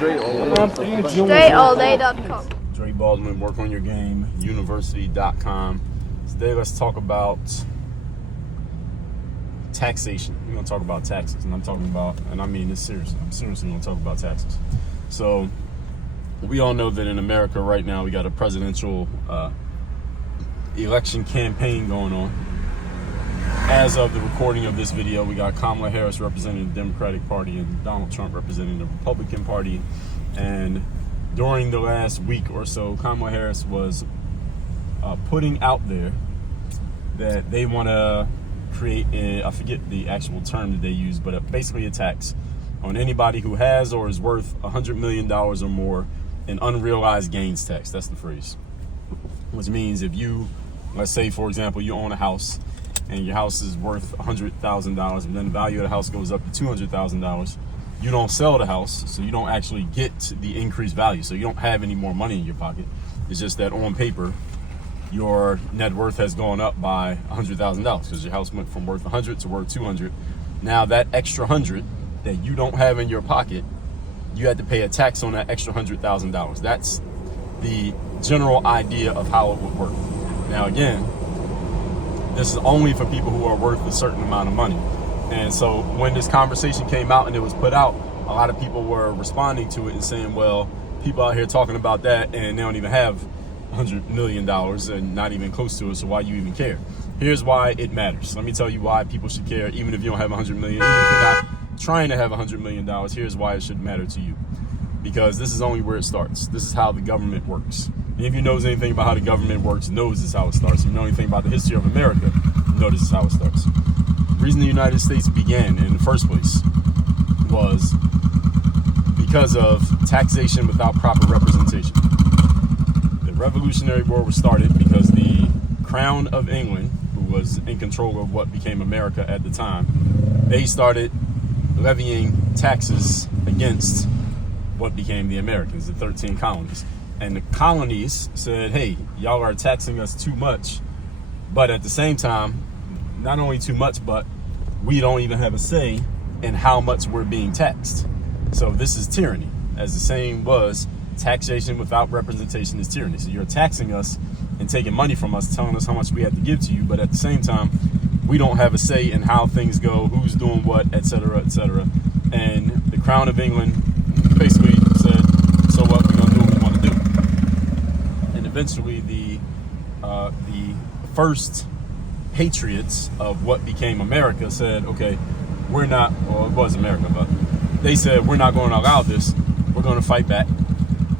StraightallDay.com. Dre Baldwin, Work on Your Game, University.com. Today let's talk about taxation. We're going to talk about taxes, and I'm talking about, and I mean this seriously, I'm seriously going to talk about taxes. So we all know that in America right now we got a presidential election campaign going on. As of the recording of this video, we got Kamala Harris representing the Democratic Party and Donald Trump representing the Republican Party. And during the last week or so, Kamala Harris was putting out there that they want to create I forget the actual term that they use, but basically a tax on anybody who has or is worth $100 million or more in unrealized gains tax. That's the phrase. Which means if you, let's say, for example, you own a house and your house is worth $100,000 and then the value of the house goes up to $200,000, you don't sell the house, so you don't actually get the increased value. So you don't have any more money in your pocket. It's just that on paper, your net worth has gone up by $100,000 because your house went from worth 100 to worth 200. Now that extra 100 that you don't have in your pocket, you had to pay a tax on that extra $100,000. That's the general idea of how it would work. Now again, this is only for people who are worth a certain amount of money. And so when this conversation came out and it was put out, a lot of people were responding to it and saying, well, people out here talking about that and they don't even have $100 million and not even close to it, so why you even care? Here's why it matters. Let me tell you why people should care, even if you don't have $100 million, even if you're not trying to have $100 million, here's why it should matter to you. Because this is only where it starts. This is how the government works. Any of you knows anything about how the government works knows this is how it starts. If you know anything about the history of America, you know this is how it starts. The reason the United States began in the first place was because of taxation without proper representation. The Revolutionary War was started because the Crown of England, who was in control of what became America at the time, they started levying taxes against what became the Americans, the 13 colonies. And the colonies said, hey, y'all are taxing us too much, but at the same time, not only too much, but we don't even have a say in how much we're being taxed. So this is tyranny. As the saying was, taxation without representation is tyranny. So you're taxing us and taking money from us, telling us how much we have to give to you, but at the same time, we don't have a say in how things go, who's doing what, etc., etc. And the Crown of England basically said, so what, we're gonna do what we want to do. And eventually the first patriots of what became America said, okay, we're not, well, it was America, but they said, we're not going to allow this, we're going to fight back.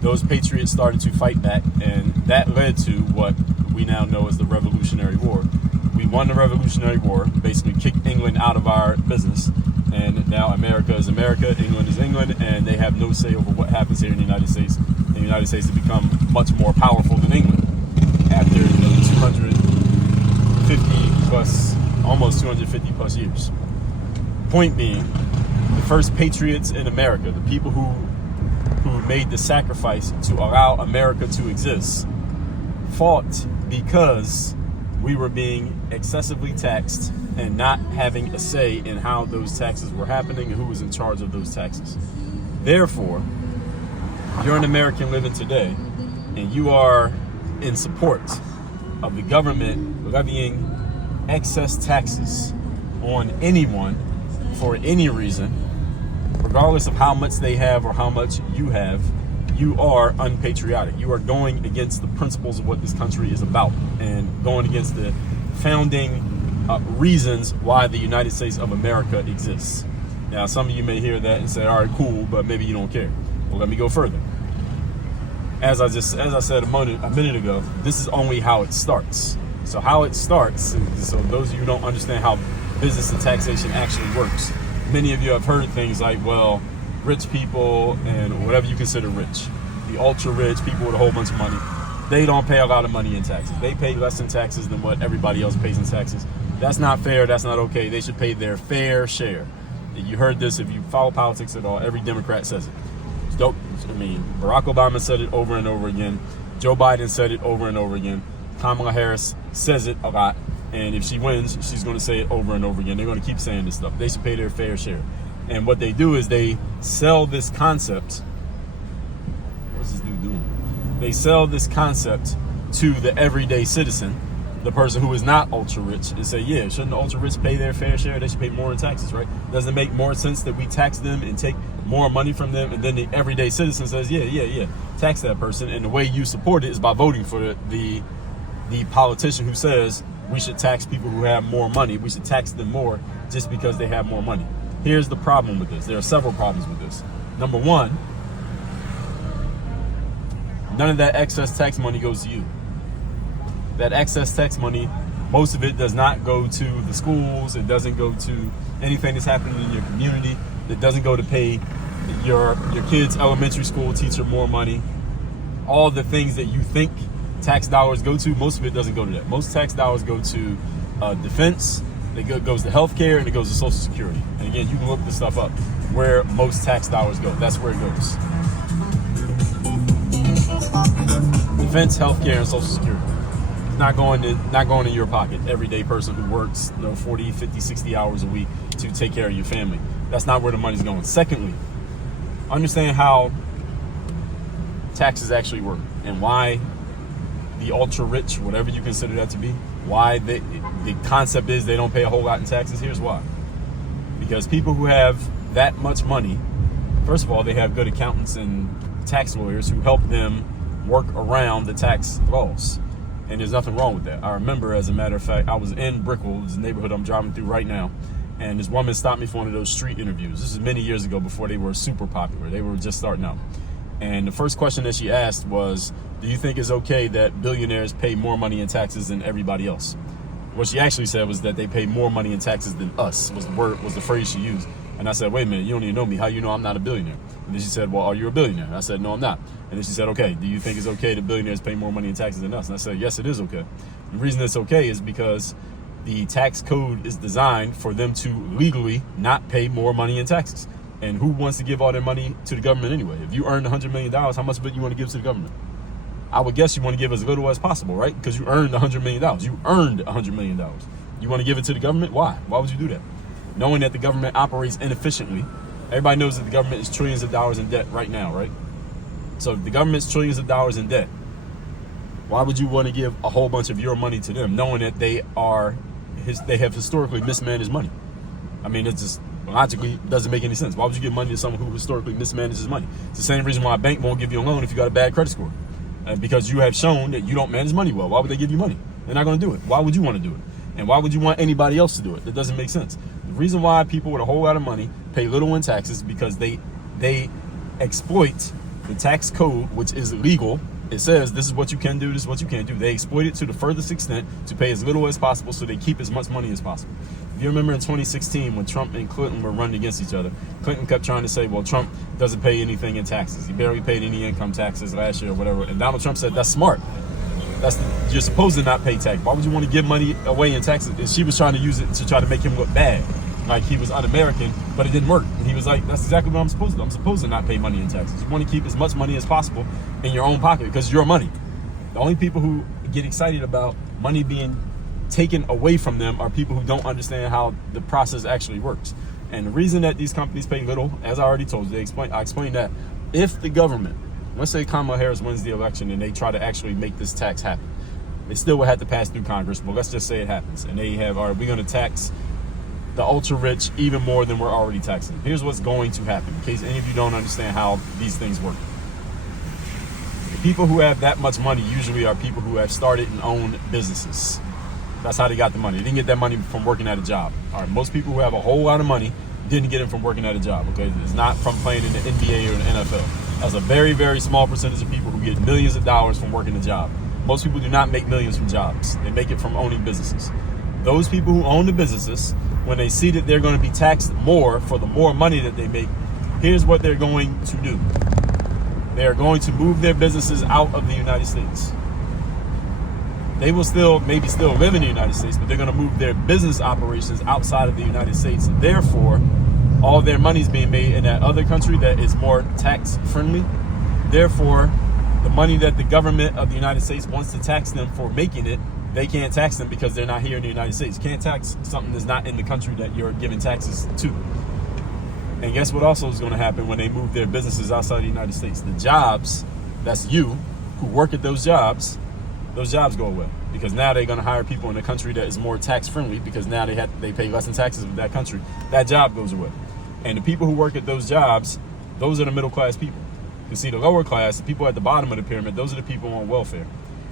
Those patriots started to fight back, and that led to what we now know as the Revolutionary War. We won the Revolutionary War, basically kicked England out of our business, and now America is America, England is England, and they have no say over what happens here in the United States. And the United States has become much more powerful than England after 250 plus, almost 250 plus years. Point being, the first patriots in America, the people who made the sacrifice to allow America to exist, fought because we were being excessively taxed and not having a say in how those taxes were happening and who was in charge of those taxes. Therefore, you're an American living today and you are in support of the government levying excess taxes on anyone for any reason, regardless of how much they have or how much you have, you are unpatriotic. You are going against the principles of what this country is about and going against the founding reasons why the United States of America exists. Now, some of you may hear that and say, all right, cool, but maybe you don't care. Well, let me go further. As I said a minute ago, this is only how it starts. So how it starts, so those of you who don't understand how business and taxation actually works, many of you have heard things like, well, rich people and whatever you consider rich, the ultra rich, people with a whole bunch of money, they don't pay a lot of money in taxes. They pay less in taxes than what everybody else pays in taxes. That's not fair. That's not okay. They should pay their fair share. You heard this if you follow politics at all. Every Democrat says it. I mean, Barack Obama said it over and over again. Joe Biden said it over and over again. Kamala Harris says it a lot. And if she wins, she's going to say it over and over again. They're going to keep saying this stuff. They should pay their fair share. And what they do is they sell this concept do doing? They sell this concept to the everyday citizen, the person who is not ultra rich, and say, yeah, shouldn't the ultra rich pay their fair share? They should pay more in taxes, right? Doesn't it make more sense that we tax them and take more money from them, and then the everyday citizen says, yeah, tax that person, and the way you support it is by voting for the politician who says we should tax people who have more money. We should tax them more just because they have more money. Here's the problem with this. There are several problems with this. Number one, none of that excess tax money goes to you. That excess tax money, most of it does not go to the schools. It doesn't go to anything that's happening in your community. It doesn't go to pay your kid's elementary school teacher more money. All the things that you think tax dollars go to, most of it doesn't go to that. Most tax dollars go to defense, it goes to healthcare, and it goes to Social Security. And again, you can look this stuff up, where most tax dollars go. That's where it goes. Defense, healthcare, and Social Security. It's not going in your pocket, everyday person who works 40, 50, 60 hours a week to take care of your family. That's not where the money's going. Secondly, understand how taxes actually work and why the ultra rich, whatever you consider that to be, why the concept is they don't pay a whole lot in taxes. Here's why. Because people who have that much money, first of all, they have good accountants and tax lawyers who help them work around the tax laws. And there's nothing wrong with that. I remember, as a matter of fact, I was in Brickell, this neighborhood I'm driving through right now, and this woman stopped me for one of those street interviews. This is many years ago, before they were super popular. They were just starting out. And the first question that she asked was, do you think it's okay that billionaires pay more money in taxes than everybody else? What she actually said was that they pay more money in taxes than us, was the phrase she used. And I said, wait a minute, you don't even know me. How you know I'm not a billionaire? And then she said, well, are you a billionaire? And I said, no, I'm not. And then she said, okay, do you think it's okay that billionaires pay more money in taxes than us? And I said, yes, it is okay. The reason it's okay is because the tax code is designed for them to legally not pay more money in taxes. And who wants to give all their money to the government anyway? If you earned $100 million, how much of it you want to give to the government? I would guess you want to give as little as possible, right? Because you earned $100 million. You earned $100 million. You want to give it to the government? Why? Why would you do that? Knowing that the government operates inefficiently. Everybody knows that the government is trillions of dollars in debt right now, right? So if the government's trillions of dollars in debt, why would you want to give a whole bunch of your money to them, knowing that they have historically mismanaged money? I mean, it just logically doesn't make any sense. Why would you give money to someone who historically mismanages money? It's the same reason why a bank won't give you a loan if you got a bad credit score. Because you have shown that you don't manage money well. Why would they give you money? They're not going to do it. Why would you want to do it? And why would you want anybody else to do it? That doesn't make sense. The reason why people with a whole lot of money pay little in taxes is because they exploit the tax code, which is legal. It says this is what you can do, this is what you can't do. They exploit it to the furthest extent to pay as little as possible so they keep as much money as possible. If you remember in 2016 when Trump and Clinton were running against each other, Clinton kept trying to say, well, Trump doesn't pay anything in taxes. He barely paid any income taxes last year or whatever. And Donald Trump said, that's smart. You're supposed to not pay tax. Why would you want to give money away in taxes? And she was trying to use it to try to make him look bad, like he was un-American, but it didn't work. And he was like, that's exactly what I'm supposed to do. I'm supposed to not pay money in taxes. You want to keep as much money as possible in your own pocket because it's your money. The only people who get excited about money being taken away from them are people who don't understand how the process actually works. And the reason that these companies pay little, as I already told you, I explained that if the government, let's say Kamala Harris wins the election and they try to actually make this tax happen, they still will have to pass through Congress, but let's just say it happens. And they have, all right, we're going to tax the ultra rich even more than we're already taxing. Here's what's going to happen, in case any of you don't understand how these things work. The people who have that much money usually are people who have started and owned businesses. That's how they got the money. They didn't get that money from working at a job. All right, most people who have a whole lot of money didn't get it from working at a job, okay? It's not from playing in the NBA or the NFL. That's a very, very small percentage of people who get millions of dollars from working a job. Most people do not make millions from jobs. They make it from owning businesses. Those people who own the businesses, when they see that they're going to be taxed more for the more money that they make, here's what they're going to do. They're going to move their businesses out of the United States. They will maybe still live in the United States, but they're going to move their business operations outside of the United States. Therefore, all their money is being made in that other country that is more tax friendly. Therefore, the money that the government of the United States wants to tax them for making it, they can't tax them because they're not here in the United States. You can't tax something that's not in the country that you're giving taxes to. And guess what also is going to happen when they move their businesses outside the United States? The jobs that's you, who work at those jobs go away. Because now they're going to hire people in a country that is more tax friendly, because now they pay less in taxes in that country. That job goes away. And the people who work at those jobs, those are the middle class people. You see, the lower class, the people at the bottom of the pyramid, those are the people on welfare.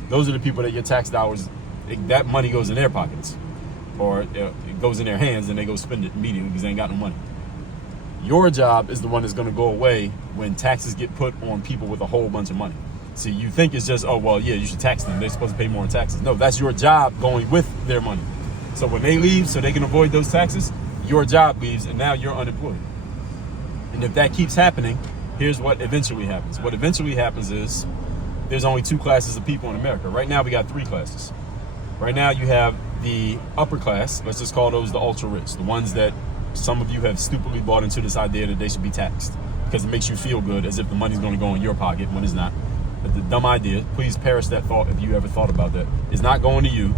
Those are the people that your tax dollars, that money goes in their pockets, or it goes in their hands and they go spend it immediately because they ain't got no money. Your job is the one that's going to go away when taxes get put on people with a whole bunch of money. See, you think it's just, oh, well, yeah, you should tax them. They're supposed to pay more in taxes. No, that's your job going with their money. So when they leave so they can avoid those taxes, your job leaves and now you're unemployed. And if that keeps happening, here's what eventually happens. What eventually happens is there's only two classes of people in America. Right now, we got three classes. Right now, you have the upper class. Let's just call those the ultra rich, the ones that some of you have stupidly bought into this idea that they should be taxed because it makes you feel good as if the money's going to go in your pocket when it's not. But the dumb idea, please perish that thought if you ever thought about that. It's not going to you.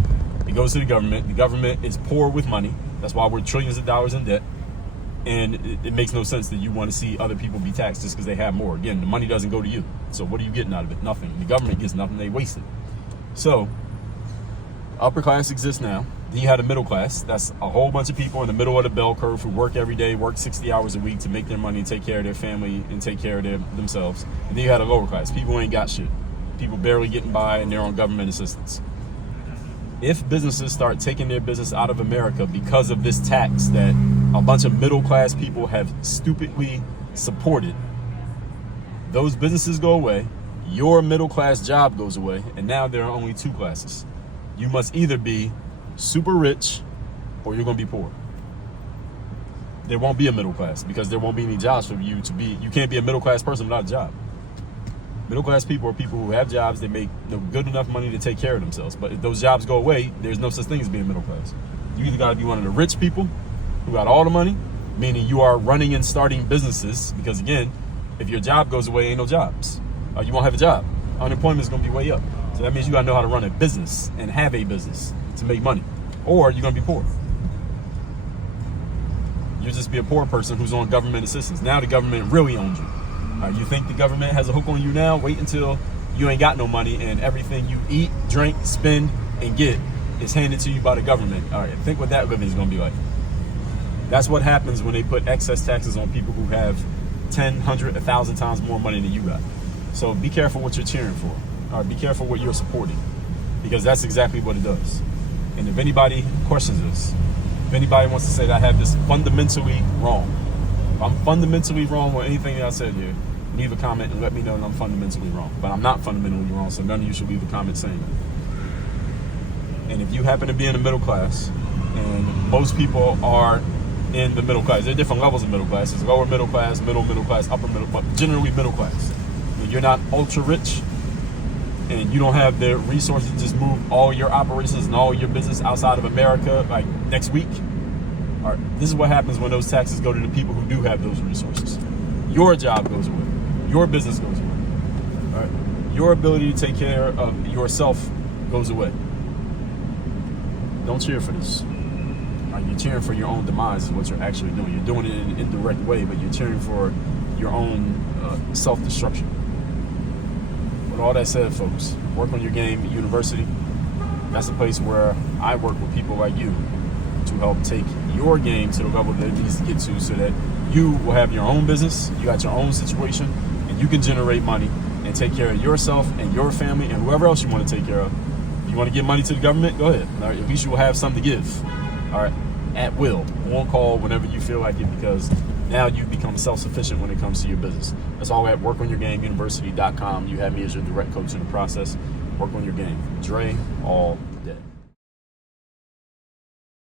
It goes to the government. The government is poor with money. That's why we're trillions of dollars in debt. And it makes no sense that you want to see other people be taxed just because they have more. Again, the money doesn't go to you. So what are you getting out of it? Nothing. The government gets nothing. They waste it. So upper class exists now. Then you have the middle class. That's a whole bunch of people in the middle of the bell curve who work every day, work 60 hours a week to make their money, take care of their family, and take care of themselves. And then you have the lower class. People who ain't got shit. People barely getting by and they're on government assistance. If businesses start taking their business out of America because of this tax that a bunch of middle class people have stupidly supported, those businesses go away, your middle class job goes away, and now there are only two classes. You must either be super rich or you're going to be poor. There won't be a middle class because there won't be any jobs for you to be. You can't be a middle class person without a job. Middle class people are people who have jobs, they make good enough money to take care of themselves. But if those jobs go away, there's no such thing as being middle class. You either got to be one of the rich people who got all the money, meaning you are running and starting businesses, because again, if your job goes away, ain't no jobs. You won't have a job. Unemployment is going to be way up. So that means you got to know how to run a business and have a business to make money. Or you're going to be poor. You'll just be a poor person who's on government assistance. Now the government really owns you. You think the government has a hook on you now? Wait until you ain't got no money and everything you eat, drink, spend, and get is handed to you by the government. All right, think what that living is going to be like. That's what happens when they put excess taxes on people who have 10, 100, 1,000 times more money than you got. So be careful what you're cheering for. All right, be careful what you're supporting, because that's exactly what it does. And if anybody questions this, if anybody wants to say that I have this fundamentally wrong, if I'm fundamentally wrong with anything that I said here, leave a comment and let me know that I'm fundamentally wrong. But I'm not fundamentally wrong, so none of you should leave a comment saying that. And if you happen to be in the middle class, and most people are in the middle class, there are different levels of middle class. There's lower middle class, middle class, upper middle, but generally middle class. When you're not ultra rich and you don't have the resources to just move all your operations and all your business outside of America like next week, all right, this is what happens when those taxes go to the people who do have those resources. Your job goes away. Your business goes away. All right? Your ability to take care of yourself goes away. Don't cheer for this. All right? You're cheering for your own demise is what you're actually doing. You're doing it in an indirect way, but you're cheering for your own self-destruction. With all that said, folks, work on your game at university. That's a place where I work with people like you to help take your game to the level that it needs to get to, so that you will have your own business, you got your own situation, and you can generate money and take care of yourself and your family and whoever else you want to take care of. If you want to give money to the government, go ahead. All right, at least you will have something to give. All right, at will, on call, whenever you feel like it, because now you become self-sufficient when it comes to your business. That's all at workonyourgameuniversity.com. You have me as your direct coach in the process. Work on your game. Dre all day.